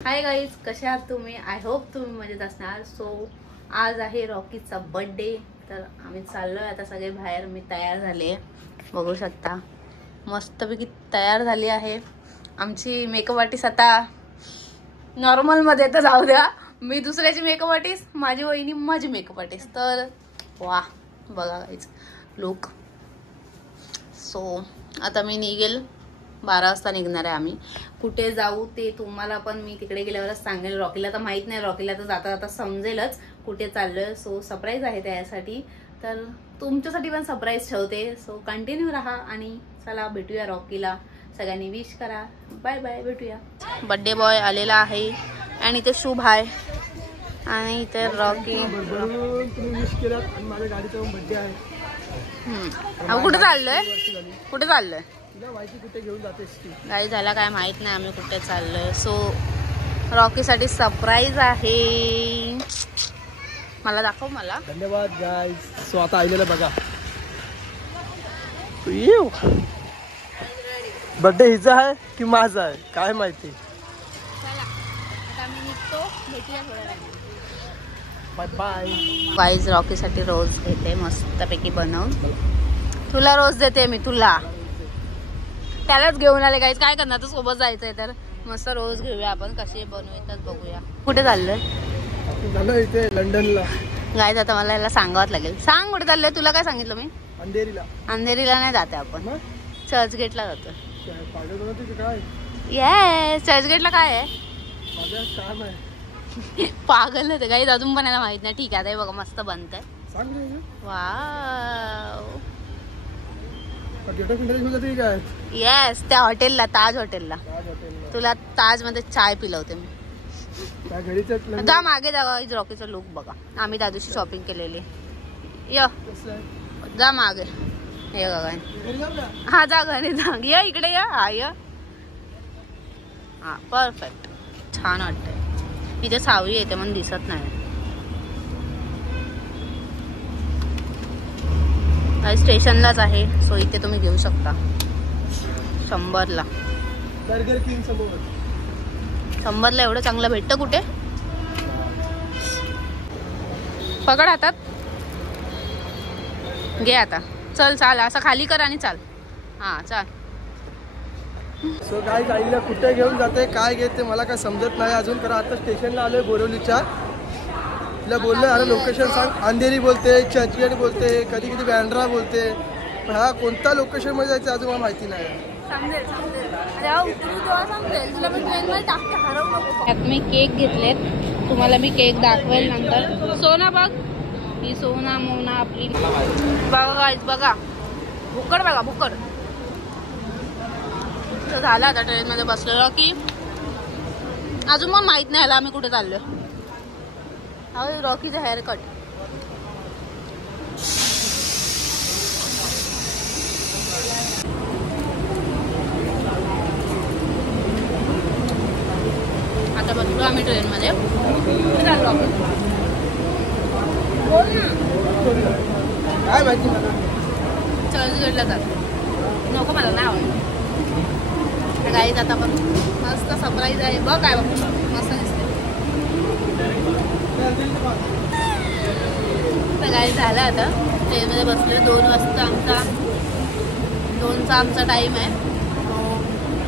Hi guys, कसे आहात तुम्ही? आय होप तुम्ही मजेत असणार. सो आज आहे रॉकीचा बर्थडे, तर आम्ही चाललोय आता सगळे बाहेर. मी तयार झाले, बघू शकता मस्तपैकी तयार झाली आहे. आमची मेकअप आर्टिस्ट आता नॉर्मलमध्ये तर जाऊ द्या, मी दुसऱ्याची मेकअप आर्टिस्ट, माझी वहिनी माझी मेकअप आर्टिस्ट. तर वा बघा गाईज लुक. सो आता मी निघेल, 12 वाजता निघणार आहे. आम्ही कुठे जाऊ ते तुम्हाला पण मी तिकडे गेल्यावरच सांगेल. रॉकीला तर माहित नाही, रॉकीला तर जाता जाता समजेलच कुठे चाललोय. सो सरप्राईज आहे त्यासाठी, तर तुमच्यासाठी पण सरप्राईज ठेवते. सो कंटिन्यू राहा आणि चला भेटूया रॉकीला. सगळ्यांनी विश करा. बाय बाय, भेटूया. बर्थडे बॉय आलेला आहे आणि ते शुभ आहे आणि इथे रॉकी. कुठे चाललोय? कुठे चाललोय? गाई झाला काय माहित नाही आम्ही कुठे चाललोय. सो रॉकी साठी सरप्राईज आहे. मला दाखव. मला धन्यवाद गाईज. सो आता आलेलं बघा, बर्थडे हिचा आहे की माझा आहे काय माहिती. Bye bye. गाईज रॉकी साठी रोज घेते मस्तपैकी बनवून. तुला रोज देते मी, तुला त्यालाच घेऊन आले. गाईज काय करणार, तर सोबत जायचंय तर मस्त रोज घेऊया आपण. कशी बनवतात बघूया. कुठे चाललोय? इथे लंडनला. गाईज आता मला याला सांगावं लागेल. सांग कुठे चाललंय? तुला काय सांगितलं मी? अंधेरीला. अंधेरीला नाही जाते आपण, चर्चगेटला जातो. काय येस, चर्चगेटला काय आहे? माझं काम आहे. पागल होते गाईज, अजून पण याला माहित नाही. ठीक आहे, आता हे बघा मस्त बनतंय. वाव. येस, त्या हॉटेलला, ताज हॉटेलला. तुला ताज मध्ये चाय पिलवते मी. जा मागे जा. रॉकीचा लुक बघा, आम्ही त्या दिवशी शॉपिंग केलेली. जा मागे. हे बघा. हा जा घरी जा. या इकडे या. हा या. हा परफेक्ट. छान वाटतंय. इथे सावली येते म्हणून दिसत नाही. स्टेशनलाच आहे. सो इथे तुम्ही घेऊ शकता 100ला. बर्गर किंग समोर 100ला एवढं चांगलं भेटतं कुठे? पकड हातात. घे आता. चल चाल, असं खाली कर आणि चाल. हा चाल. सो गाईज आईला कुठे घेऊन जाते, काय घेते मला काय समजत नाही अजून. कारण आता स्टेशनला आलोय बोरिवलीच्या. तिला बोललं अरे लोकेशन सांग. अंधेरी बोलते, चर्चगेट बोलते, कधी कधी बँड्रा बोलते, पण हा कोणता लोकेशन मध्ये जायचं अजून मला माहिती नाही. मी केक घेतलेत, तुम्हाला मी केक दाखवेल नंतर. सोना बघ, ही सोना मोना आपली. बघा गाईज बघा, भुकड बघा भुकड. झालं आता ट्रेन मध्ये बसलेलो की अजून मग माहित नाही आम्ही कुठे चाललोय. रॉकीचा हेअर कट. आता बसलो आम्ही ट्रेन मध्ये. काय माहिती मला. चर्चगेटला जातो. नको मला नाही आवडत. गाईज आता पण मस्त सरप्राईज आहे. बघ काय बघ मस्त दिसते. गाईज झालं आता ट्रेनमध्ये बसले. 2 वाजता आमचा 2चा आमचा टाईम आहे.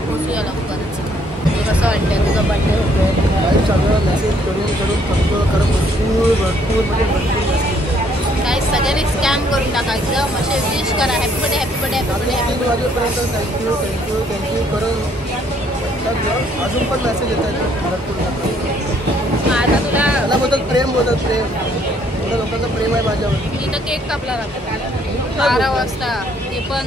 पोचूया लवकरच. हे कसं वाटतंय तुझा बर्थडे होतोय? सगळं मेसेज करून करून भरपूर काही सगळ्यांनी स्कॅम करून टाकायचं. असे विश करा happy birthday happy birthday happy birthday happy वाजेपर्यंत थँक्यू करून अजून पण मेसेज येत आहेत भरपूर. आता तुला मला बोलतात प्रेम, बोलतात प्रेम. लोकांचं प्रेम आहे माझ्यावर. मी तर केक कापला राहतो 12 वाजता. ते पण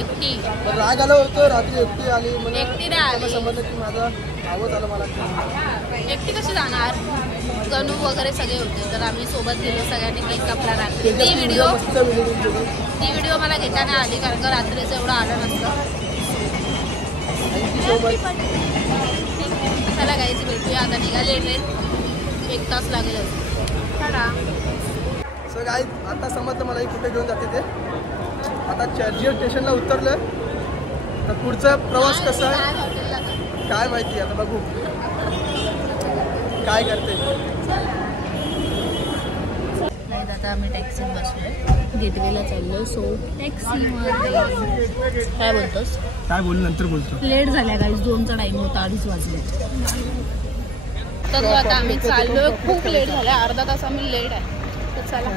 एकटी. राग आला होतं रात्री. एकटी आली. एकटी नाही आली. समजलं की माझा आवत आलं मला. एकटी कशी जाणार? गणू वगैरे सगळे होते तर आम्ही सोबत गेलो. सगळ्यांनी केक कापला रात्री. ती व्हिडिओ मला घेता नाही आली कारण का रात्रीचं एवढं आलं नसतं. चला गाईज भेटूया. आता निघाले ट्रेन. 1 तास लागेल. सो गाईज आता समजलं मला कुठे घेऊन जाते ते. आता चर्चगेट स्टेशनला उतरलं तर पुढचा प्रवास कसा आहे काय माहिती. आता बघू. काय करते. नाही आता आम्ही टॅक्सीत बसलोय, गेटवेला चाललो. सो टॅक्सी काय बोलतोस? काय बोलू नंतर बोलतो. लेट झाल्या गाईस, 2चा टाइम होता, 2:30 वाजले. तर आता आम्ही चाललोय, खूप लेट झाला, अर्धा तास आम्ही लेट आहे. तर चला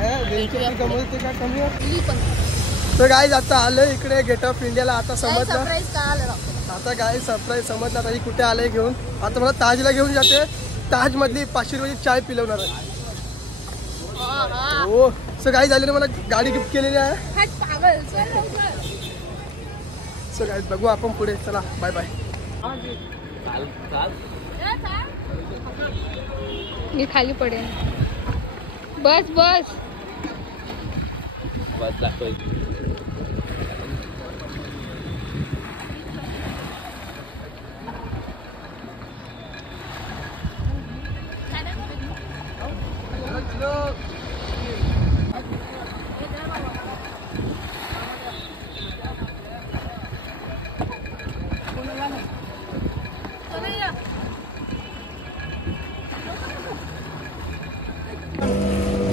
तर गाईज आता आलोय इकडे गेट ऑफ इंडियाला. आता समजलं सरप्राईज का आलं. आता गाईज सरप्राईज समजलं आता ही कुठे आलंय घेऊन. आता मला ताजला घेऊन जाते. ताज मधली 500 रुपयाची चाय पिलवणार आहे. हो सो गाईज आले ना, मला गाडी गिफ्ट केलेली आहे. सो गाईज बघू आपण पुढे. चला बाय बाय. मी खाली पडेल. बस बस लागतोय.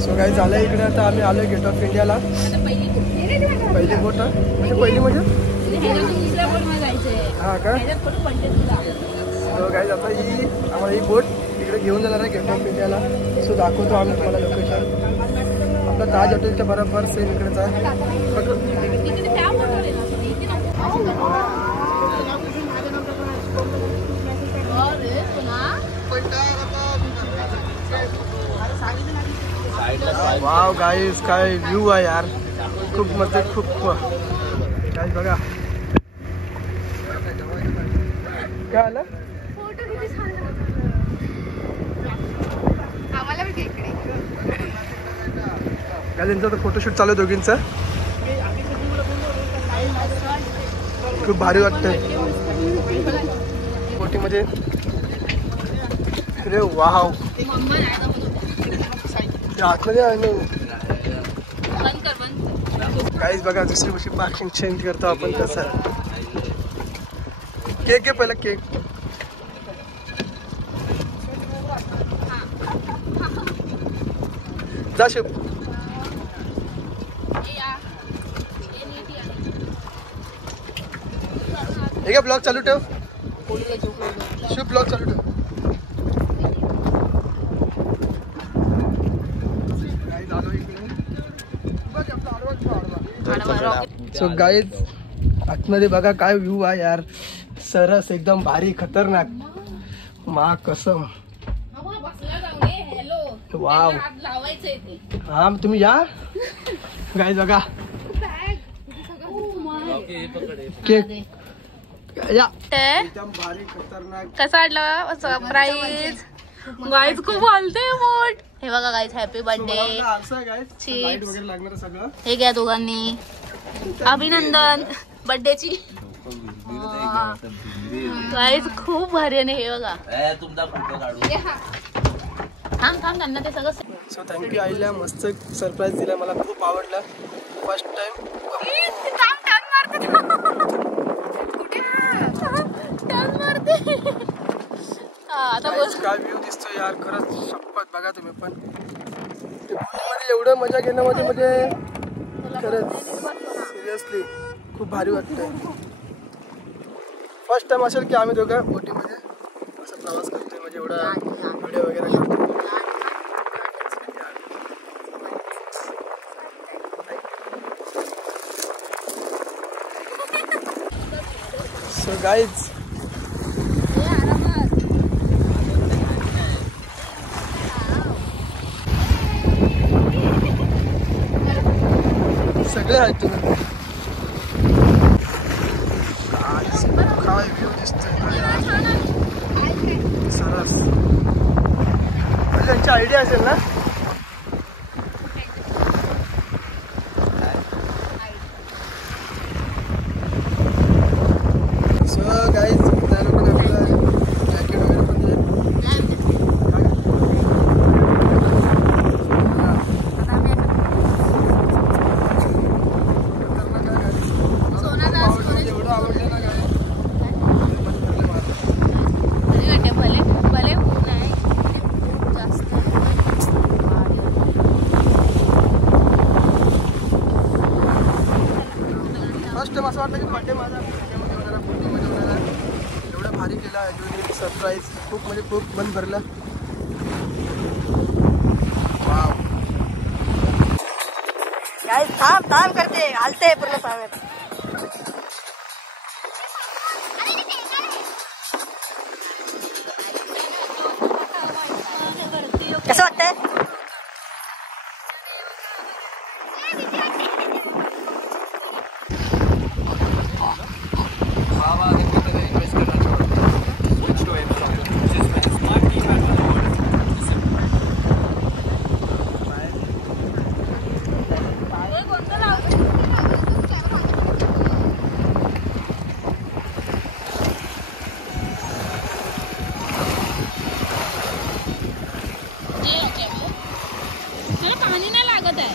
सो गाईज झालं इकडे. आता आम्ही आलोय गेट ऑफ इंडियाला. पहिली बोट म्हणजे पहिली म्हणजे हा का. सो गाईज आता ही आम्हाला ही बोट तिकडे घेऊन जाणार आहे गेट ऑफ इंडियाला. सो दाखवतो आम्ही तुम्हाला लोकेशन. आपला ताज हॉटेलच्या बरोबर सेम इकडेच आहे. वाव गाईज काय व्ह्यू आहे यार, खूप मस्त. खूप गाईज बघा काय आलं. त्यांचा तर फोटोशूट चालू आहे दोघींचं. खूप भारी वाटतंय बोटीमध्ये. अरे वाव आतमध्ये आहे ना. काहीच बघा दुसरी गोष्टी पार्किंग चेंज करतो आपण. कसं केक घे पहिला केक. जा शुभ. एक ब्लॉग चालू ठेव. शुभ ब्लॉग चालू ठेव. सो गाईज आतमध्ये बघा काय व्ह्यू आहे यार. सरस एकदम भारी खतरनाक. मा कसम. वाव हा तुम्ही या गाईज बघा. केक या एकदम भारी खतरनाक. कसं वाटलं सरप्राईज. गाईज खूप हलते बोट. हे बघा गाईज हॅपी बर्थडे. हे घ्या दोघांनी. अभिनंदन बर्थडेची. गाईज खूप भारी आहे. हे बघा थांब थांब त्यांना ते सगळं. सो थँक्यू आईला, मस्त सरप्राईज दिला. मला खूप आवडलं. First time. आता काय व्ह्यू दिसतो यार, खरंच शपथ. बघा तुम्ही पण मध्ये एवढं मजा घेण्यामध्ये म्हणजे खरंच सिरियसली खूप भारी वाटतंय. फर्स्ट टाइम असेल की आम्ही दोघं बोटीमध्ये असं प्रवास करतोय, म्हणजे एवढा व्हिडिओ वगैरे करतो. सो गाईज सगळे आहेत तुम्ही. काय व्ह्यू दिसतोय सरस. त्यांची आयडिया असेल ना. सो गाईज त्या लोकांनी आपल्याला जॅकेट वगैरे पण दिले. सरप्राईज. खूप म्हणजे खूप मन भरलं. वाव. थांब करते हालते पूर्ण पाण्यात. कसं वाटतंय? पाणी नाही लागत आहे.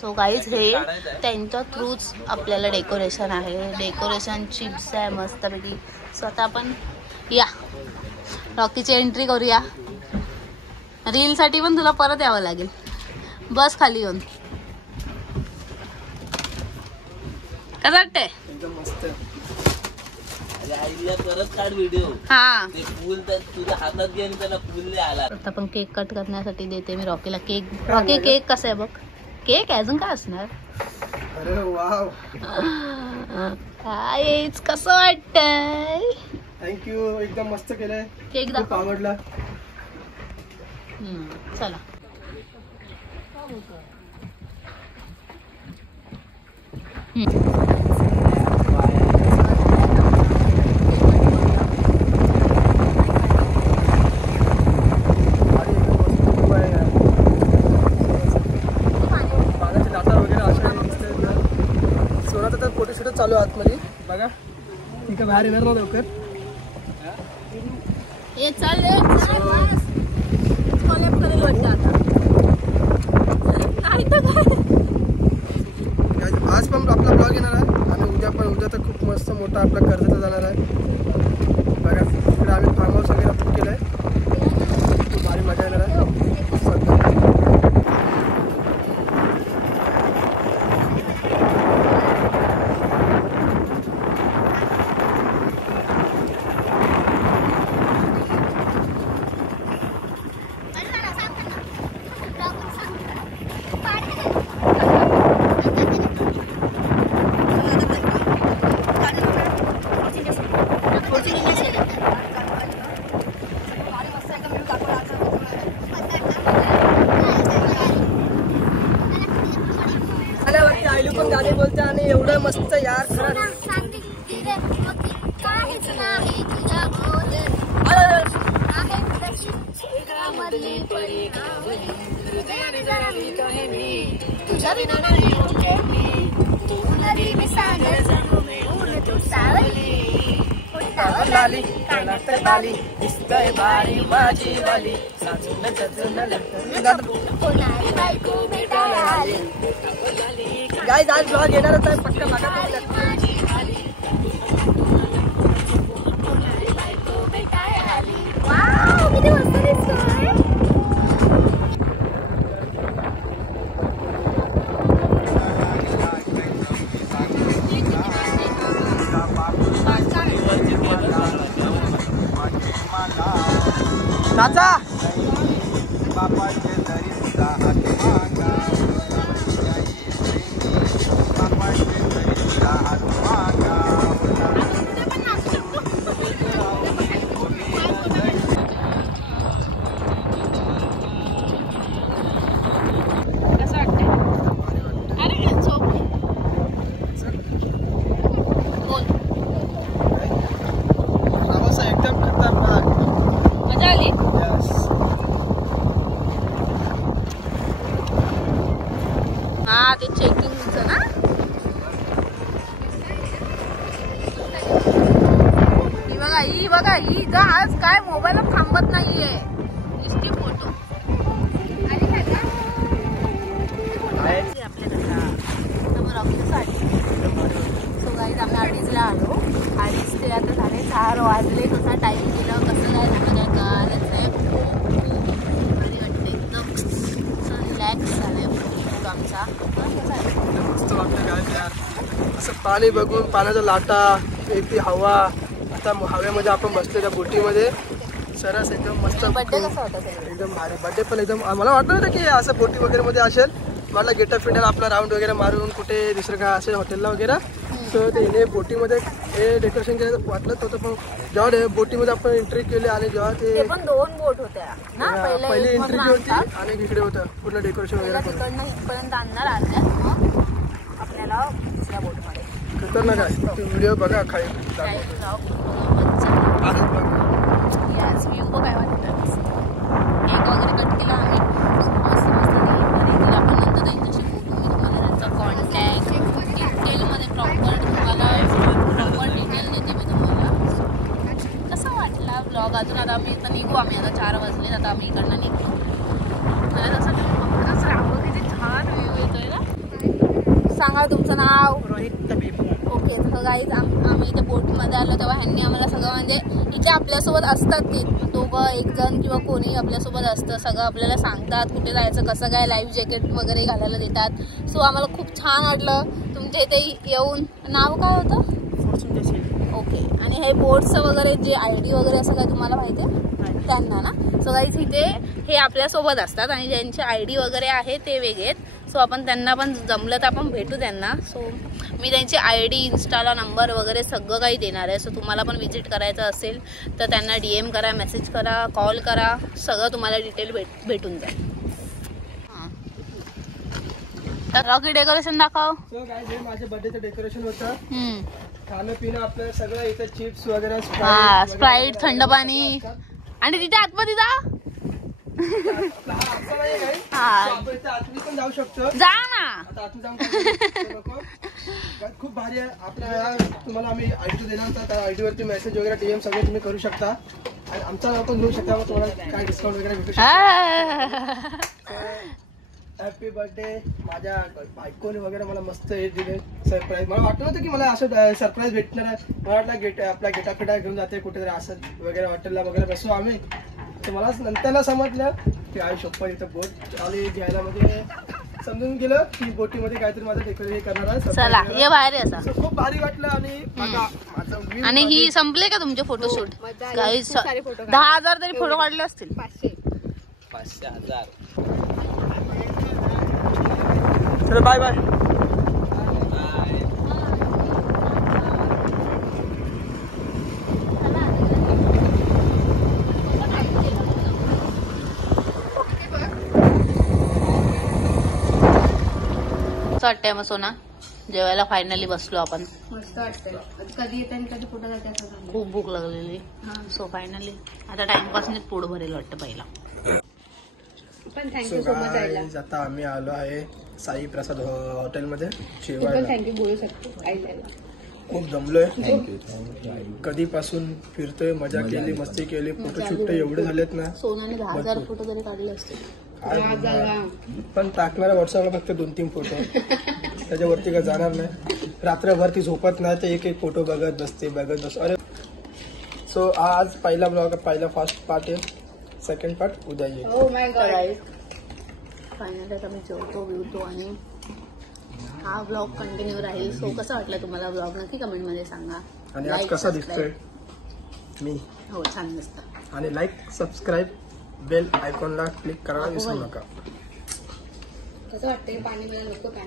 सो गाईज हे त्यांच्या थ्रूच आपल्याला डेकोरेशन आहे. डेकोरेशन चिप्स आहे मस्तपैकी. सो आता आपण या रॉकीची एंट्री करूया. रीलसाठी पण तुला परत यावं लागेल. बस खाली येऊन. कसं वाटतंय? एकदम मस्त. परत काढ व्हिडिओ. हा ते फुल तर तुझ्या हातात घेऊन त्याला फुल आला. आता पण केक कट करण्यासाठी देते मी रॉकीला केक. रॉकी केक कसं आहे बघ. केक अजून काय असणार. अरे वाव. काय कसं वाटतंय? थँक्यू. एकदम मस्त केलंय. केक खूप दाखव. आवडला. चला फोटोशूट चालू आहे आतमध्ये बघा. ठीक आहे बाहेर येणार ना लवकर. हे चालले कॉलेज करेल वाटतं आता. काय तर काय आज पण आपला ब्लॉग येणार आहे आणि उद्या तर खूप मस्त मोठा आपला कर्जत जाणार आहे. बघा इकडे आम्ही फार्म हाऊस वगैरे बुक केलं आहे. खूप भारी मजा येणार आहे. पण गाणे बोलते आणि एवढं मस्त यार खरंच. गाईज आज ब्लॉग येणारच आहे पक्का. बघा नाचा. ते चेकिंगचं ना. ही बघा ही जहाज काय मोबाईल थांबत नाहीये. नुसती फोटो सो गाईज आम्ही अडीचला आलो. 2:30 ते आता झाले 4 वाजले. कसा टाइम गेला कसं काय झालं काय कळालंच नाही. खूप भारी वाटतं. एकदम रिलॅक्स झालंय आमचा. मस्त वाटतं काय यार. असं पाणी बघून पाण्याच्या लाटा एक ती हवा, आता हवेमध्ये आपण बसलो त्या बोटीमध्ये सरस एकदम मस्त. बर्थडे कसा होता एकदम भारी बर्थडे पण एकदम. मला वाटलं होतं की असं बोटी वगैरे मध्ये असेल, मला गेटअप फिटायला आपला राऊंड वगैरे मारून कुठे दुसरं काय असेल हॉटेलला वगैरे. तर ते बोटीमध्ये हे डेकोरेशन केलं वाटलं होतं. पण जेव्हा बोटीमध्ये आपण एंट्री केली आणि जेव्हा ते पण 2 बोट होत्या ना, पहिली एंट्री होती आणि इकडे होतं पूर्ण डेकोरेशन वगैरे करून. तिकडनं इथपर्यंत आणणार अर्ध्यात, मग आपल्याला दुसऱ्या बोटमध्ये. खतरनाक आहे. व्हिडिओ बघा खाली याच व्ह्यू काय वाटतं. केक वगैरे कट केला आम्ही मस्त मस्त. आपण नंतर त्यांच्याशी बोलू. मी तुम्हाला त्यांचा कॉन्टॅक्ट डिटेलमध्ये प्रॉपर डिटेल देते मी तुम्हाला. कसा वाटला ब्लॉग. अजून आता आम्ही इथं निघू. आम्ही आता 4 वाजले, आता आम्ही इकडनं निघू. मला तसं राहू किती छान व्ह्यू येतोय ना. सांगा तुमचं नाव. रोहित तबीब. ओके. तर गाईज आम्ही इथे बोटमध्ये आलो तेव्हा ह्यांनी आम्हाला सगळं म्हणजे इथे आपल्यासोबत असतात ते दोघं, 1 जण किंवा कोणी आपल्यासोबत असतं. सगळं आपल्याला सांगतात कुठे जायचं, कसं काय, लाईफ जॅकेट वगैरे घालायला देतात. सो आम्हाला खूप छान वाटलं तुमच्या इथे येऊन. नाव काय होतं. ओके. आणि हे बोट्सचं वगैरे जे ID वगैरे असं काय तुम्हाला माहिती आहे त्यांना ना. सो गाईज इथे हे आपल्यासोबत असतात आणि ज्यांचे ID वगैरे आहे ते वेगळे आहेत. सो आपण त्यांना पण जमलं तर आपण भेटू त्यांना. सो मी त्यांची ID, इन्स्टाला नंबर वगैरे सगळं काही देणार आहे. सो तुम्हाला पण व्हिजिट करायचं असेल तर त्यांना DM करा, मेसेज करा, कॉल करा, सगळं तुम्हाला डिटेल भेटून जाईल. हां, तर रॉकी डेकोरेशन दाखव. सो गाईज हे माझ्या बर्थडेचं डेकोरेशन होतं. खाणं पिणं आपलं सगळं इथं चिप्स वगैरे, स्प्राईट, थंड पाणी. आणि तिथे आतमध्ये जा. आतमध्ये पण जाऊ शकतो. जा ना. आता आतमध्ये जाऊन खूप भारी आहे. आपल्या तुम्हाला आम्ही ID देणार होता. त्या ID वरती मेसेज वगैरे DM सगळे तुम्ही करू शकता आणि आमचा नाव पण घेऊ शकता. मग तुम्हाला काय डिस्काउंट वगैरे भेटू शकतो. Happy birthday. माझ्या बायकोने वगैरे मला मस्त हे दिले सरप्राईज. मला वाटलं होतं की मला असं सरप्राईज भेटणार आहे. मला वाटलं आपला गेटा घेऊन जाते कुठेतरी असं वगैरे हॉटेलला वगैरे बसू आम्ही. तर मला नंतरला समजलं की आई शप्पा इथं बोट आणि घ्यायला मध्ये समजून गेलं की बोटीमध्ये काहीतरी माझं डेकोरेशन करणार आहे. चला ये बाहेर असं. खूप भारी वाटलं. आणि माझं आणि ही संपले का तुमचे फोटोशूट. 10,000 तरी फोटो काढले असतील. 500,000. चलो बाय बाय. वाटतंय मग सोना जेवायला फायनली बसलो आपण. मस्त वाटतंय. कधी येते आणि कधी कुठं जाते असं झालं. खूप भूक लागलेली. सो फायनली आता टाइमपासनेच पोट भरेल वाटतं पहिला. पण थँक्यू सोबत जायला. आता आम्ही आलो आहे साई प्रसाद हॉटेलमध्ये पण जेवायला. थँक्यू बोलू शकतो आईला. खूप दमलोय. कधीपासून फिरतोय, मजा केली, मस्ती केली, फोटोशूट एवढे झालेत ना. सोनाने 10,000 फोटो तरी काढले असतील. पण टाकणारा व्हॉट्सअपला फक्त 2-3 फोटो. त्याच्यावरती काय जाणार नाही. रात्रभर ती झोपत नाही तर एक फोटो बघत बसते. अरे सो आज पहिला ब्लॉग, पहिला फर्स्ट पार्ट आहे. सेकंड पार्ट उद्या येईल. Oh my God. फायनली आता मी जेवतो बिवतो आणि हा ब्लॉग कंटिन्यू राहील. सो कसं वाटलं तुम्हाला ब्लॉग नक्की कमेंट मध्ये सांगा. आणि आज कसा दिसतोय मी. हो छान दिसतं. आणि लाईक, सबस्क्राईब, बेल आयकॉनला क्लिक करायला विसरू नका. कसं वाटतंय. पाणी मला नको काय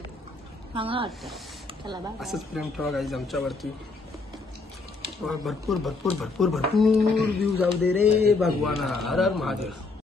चांगलं वाटतं. चला बाय. असंच प्रेम ठेवा गाईज आमच्यावरती. भरपूर भरपूर भरपूर भरपूर व्ह्यू जाऊ दे रे भगवाना. हर हर महादेव.